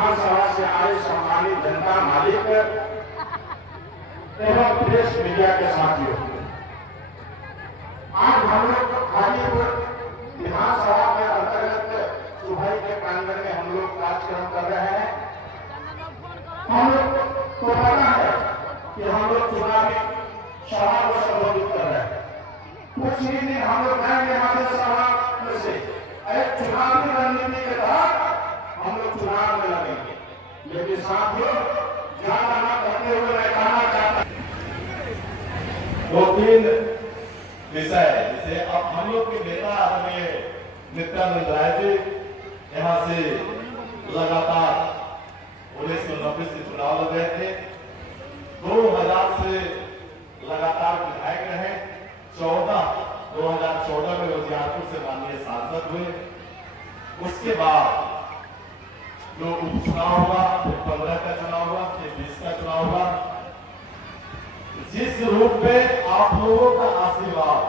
विधानसभा से आए सम्मानित जनता मालिक एवं प्रेस मीडिया के साथियों, आज हम लोग हाजीपुर विधानसभा के अंतर्गत सुबह के प्रांगण में हम लोग कार्यक्रम कर रहे हैं। हम लोग को पता है कि हम लोग चुनावी सभा को संबोधित कर रहे हैं। कुछ ही दिन हम लोग जाएंगे हमारे सभा में से एक चुनावी रणनीति के तहत हम लोग चुनाव में लगेंगे। लेकिन साथियों, ज्यादा न करते हुए मैं कहना चाहता हूं दो तीन विषय, जैसे अब हम लोग के नेता आदरणीय नित्यानंद राय जी यहाँ से लगातार 1990 से चुनाव लड़ रहे थे, 2000 से लगातार विधायक रहे, 2014 में उजियारपुर से माननीय सांसद हुए। उसके बाद जो उपचुनाव हुआ, फिर 15 का चुनाव हुआ, फिर 20 का चुनाव हुआ। जिस रूप में आप लोगों का आशीर्वाद,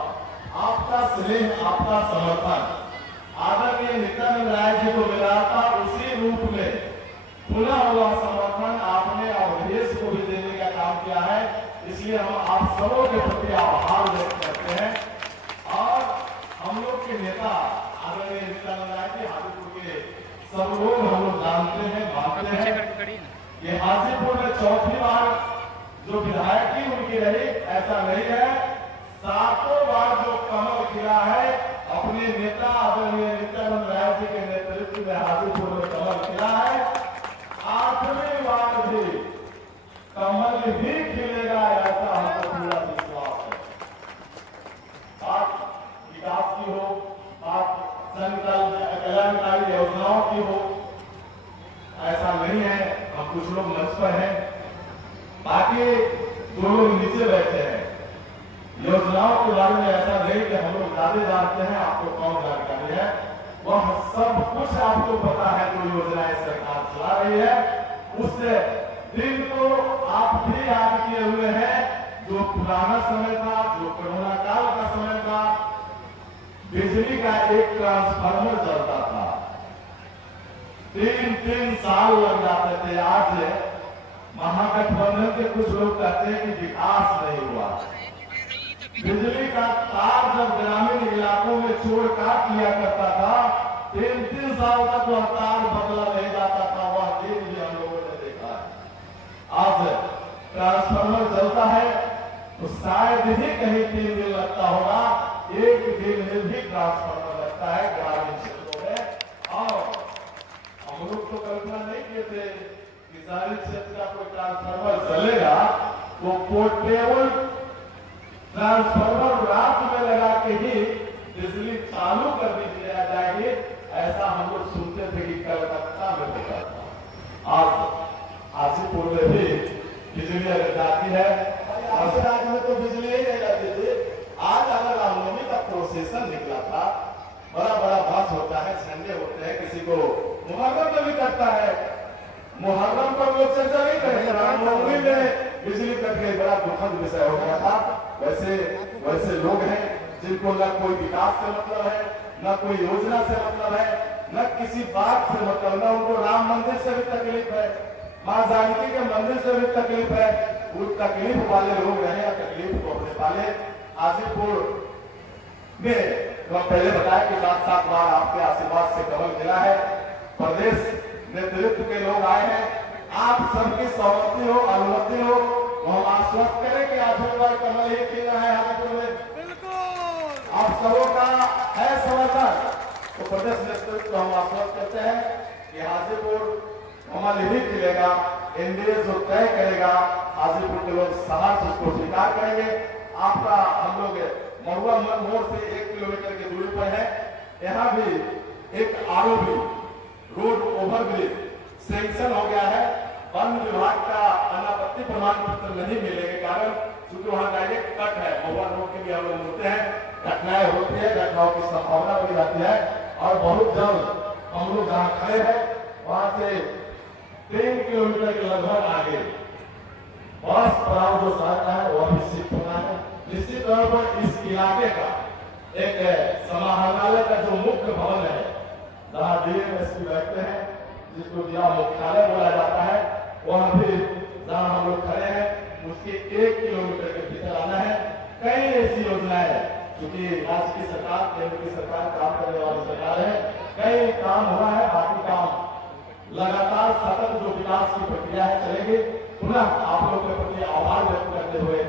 आपका स्नेह, आपका समर्थन आदरणीय नित्यानंद राय जी को मिला था, उसी रूप में पुनः वह समर्थन आपने अवधेश को भी देने का काम किया है। इसलिए हम आप सबों के प्रति आभार व्यक्त करते हैं। और हम लोग के नेता आदरणीय नित्यानंद राय जी हाजीपुर के सब लोग हम लोग जानते हैं, मानते हैं। ये हाजीपुर में चौथी बार जो विधायक की उनकी रही, ऐसा नहीं है। 7 बार जो कमल खिला है अपने नेता आदरणीय नित्यानंद राय जी के नेतृत्व में हाजीपुर में कमल खिला है। 8वीं बार भी कमल भी खिलेगा, ऐसा हमको पूरा विश्वास है। बात विकास की हो, बात कल्याणकारी योजनाओं की हो, ऐसा नहीं है। हम कुछ लोग मंच पर हैं, बाकी जो लोग नीचे बैठे हैं, योजनाओं के बारे में ऐसा नहीं कि हम लोग ज्यादा जानते हैं, आपको कौन जानकारी है, वह सब कुछ आपको पता है। जो योजनाएं सरकार चला रही है, उससे दिन को आप भी याद किए हुए हैं। जो पुराना समय था, जो कोरोना काल का समय था, बिजली का एक ट्रांसफार्मर चलता था, 3 साल लग जाते थे। आज महागठबंधन के कुछ लोग कहते हैं कि विकास नहीं हुआ। बिजली का तार जब ग्रामीण इलाकों में चोर काट लिया करता था, 3 साल तक वह तार बदला नहीं जाता था। वह दिन भी हम लोगों ने देखा है। आज ट्रांसफार्मर चलता है तो शायद ही कहीं 3 दिन लगता होगा, 1 दिन में भी ट्रांसफार्मर लगता है ग्रामीण क्षेत्रों में। और हम लोग तो कल्पना नहीं किए थे कि शहरी क्षेत्र का कोई ट्रांसफार्मर चलेगा तो पोर्टेबल ट्रांसफार्मर रात में लगा के ही बिजली चालू कर दी जाएगी, ऐसा हम लोग सुनते थे कि कलकत्ता में होता था। आज हाजीपुर में भी बिजली अगर जाती है, राज्य में तो बिजली ही नहीं जाती थी। आज अगर रामनवमी का प्रोसेसन निकला था, बड़ा बड़ा बस होता है, झंडे होते हैं, किसी को मुहर्रम में भी करता है, मुहर्रम पर लोग चर्चा नहीं करेंगे, रामनवमी में बिजली कट गई, बड़ा दुखद विषय हो गया था। वैसे लोग हैं जिनको न कोई विकास से मतलब है, न कोई योजना से मतलब है, न किसी बात से मतलब, न उनको राम मंदिर से भी तकलीफ है, मां जानकी के मंदिर से भी तकलीफ है। उस तकलीफ वाले लोग रहे या तकलीफ को अपने पाले। हाजीपुर में तो पहले बताया कि 7 बार आपके आशीर्वाद से कमल खिला है। प्रदेश नेतृत्व के लोग आए हैं, आप सबकी सहमति हो, अनुमति हो तो हम आश्वस्त करें कि आखिरी बार कमल ही खिला है हाजीपुर में। बिल्कुल आप सबों का है समर्थन, तो प्रदेश नेतृत्व हम आश्वस्त करते हैं कि हाजीपुर कमल ही खिलेगा। एनडीए जो तय करेगा, हाजीपुर के लोग सहर्ष उसको स्वीकार करेंगे। आपका हम लोग महुआ मोड़ से 1 किलोमीटर की दूरी पर है, यहाँ भी एक आरओबी रोड ओवरब्रिज सैंक्शन हो गया है। वन विभाग का अनापत्ति प्रमाण पत्र नहीं मिलने के कारण, क्योंकि वहां डायरेक्ट कट है, महुआ रोड के भी हम लोग होते हैं, घटनाएं होती है, घटनाओं की संभावना बढ़ जाती है। और बहुत जल्द हम लोग जहां खड़े हैं वहां से 3 किलोमीटर के लगभग आगे बस पड़ाव जो सहता है वह भी शिफ्ट होना है। निश्चित तौर पर इस इलाके का एक समाहरणालय का जो मुख्य भवन है, जहां डीएम एसपी बैठते हैं, जिसको जिला मुख्यालय बोला जाता है, वहां भी जहां हम लोग खड़े हैं उसके 1 किलोमीटर के भीतर आना है। कई ऐसी योजनाएं हैं, क्योंकि राज्य की सरकार, केंद्र की सरकार काम करने वाली सरकार है, कई काम हुआ है, बाकी काम लगातार सतत जो विकास की प्रक्रिया है चलेगी। पुनः आप लोगों के प्रति आभार व्यक्त करते हुए